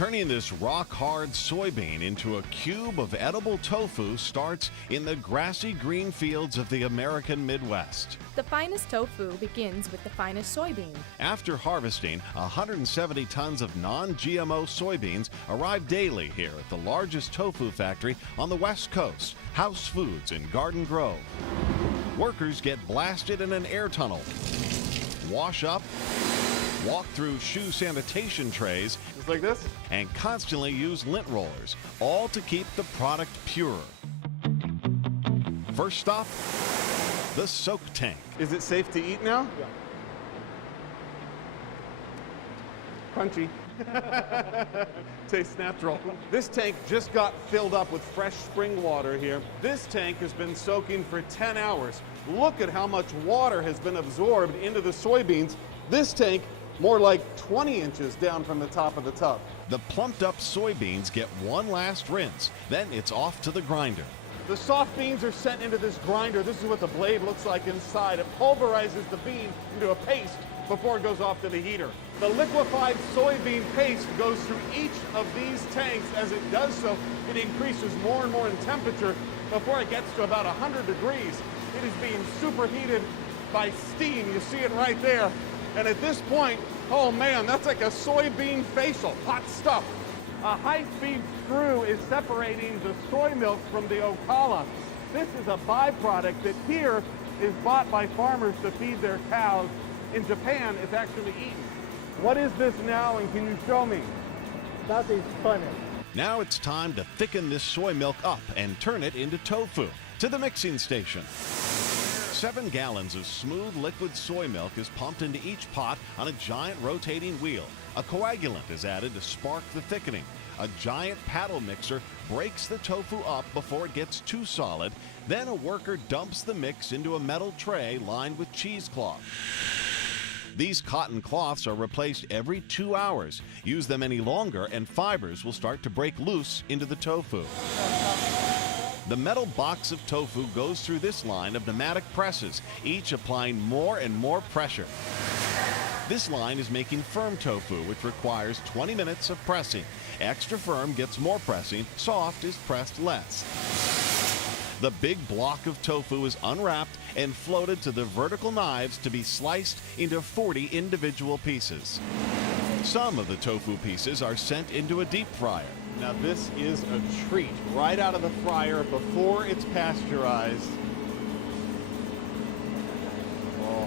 Turning this rock-hard soybean into a cube of edible tofu starts in the grassy green fields of the American Midwest. The finest tofu begins with the finest soybean. After harvesting, 170 tons of non-GMO soybeans arrive daily here at the largest tofu factory on the West Coast, House Foods in Garden Grove. Workers get blasted in an air tunnel, wash up, walk through shoe sanitation trays, just like this, and constantly use lint rollers, all to keep the product pure. First stop, the soak tank. Is it safe to eat now? Yeah. Crunchy. Tastes natural. This tank just got filled up with fresh spring water here. This tank has been soaking for 10 hours. Look at how much water has been absorbed into the soybeans. This tank more like 20 inches down from the top of the tub. The plumped up soybeans get one last rinse, then it's off to the grinder. The soft beans are sent into this grinder. This is what the blade looks like inside. It pulverizes the bean into a paste before it goes off to the heater. The liquefied soybean paste goes through each of these tanks. As it does so, it increases more and more in temperature before it gets to about 100 degrees. It is being superheated by steam. You see it right there. And at this point, oh man, that's like a soybean facial, hot stuff. A high-speed screw is separating the soy milk from the Ocala. This is a byproduct that here is bought by farmers to feed their cows. In Japan, it's actually eaten. What is this now, and can you show me? That is funnel. Now it's time to thicken this soy milk up and turn it into tofu. To the mixing station. 7 gallons of smooth liquid soy milk is pumped into each pot on a giant rotating wheel. A coagulant is added to spark the thickening. A giant paddle mixer breaks the tofu up before it gets too solid. Then a worker dumps the mix into a metal tray lined with cheesecloth. These cotton cloths are replaced every 2 hours. Use them any longer and fibers will start to break loose into the tofu. The metal box of tofu goes through this line of pneumatic presses, each applying more and more pressure. This line is making firm tofu, which requires 20 minutes of pressing. Extra firm gets more pressing, soft is pressed less. The big block of tofu is unwrapped and floated to the vertical knives to be sliced into 40 individual pieces. Some of the tofu pieces are sent into a deep fryer. Now this is a treat, right out of the fryer before it's pasteurized. Oh,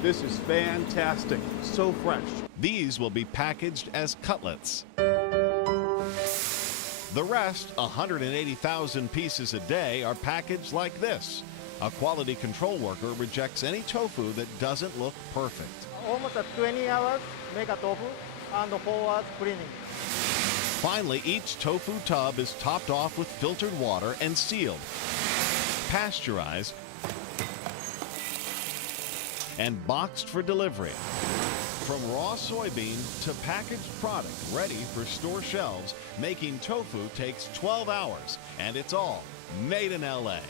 this is fantastic, so fresh. These will be packaged as cutlets. The rest, 180,000 pieces a day, are packaged like this. A quality control worker rejects any tofu that doesn't look perfect. Almost 20 hours make a tofu and 4 hours cleaning. Finally, each tofu tub is topped off with filtered water and sealed, pasteurized, and boxed for delivery. From raw soybean to packaged product ready for store shelves, making tofu takes 12 hours, and it's all made in LA.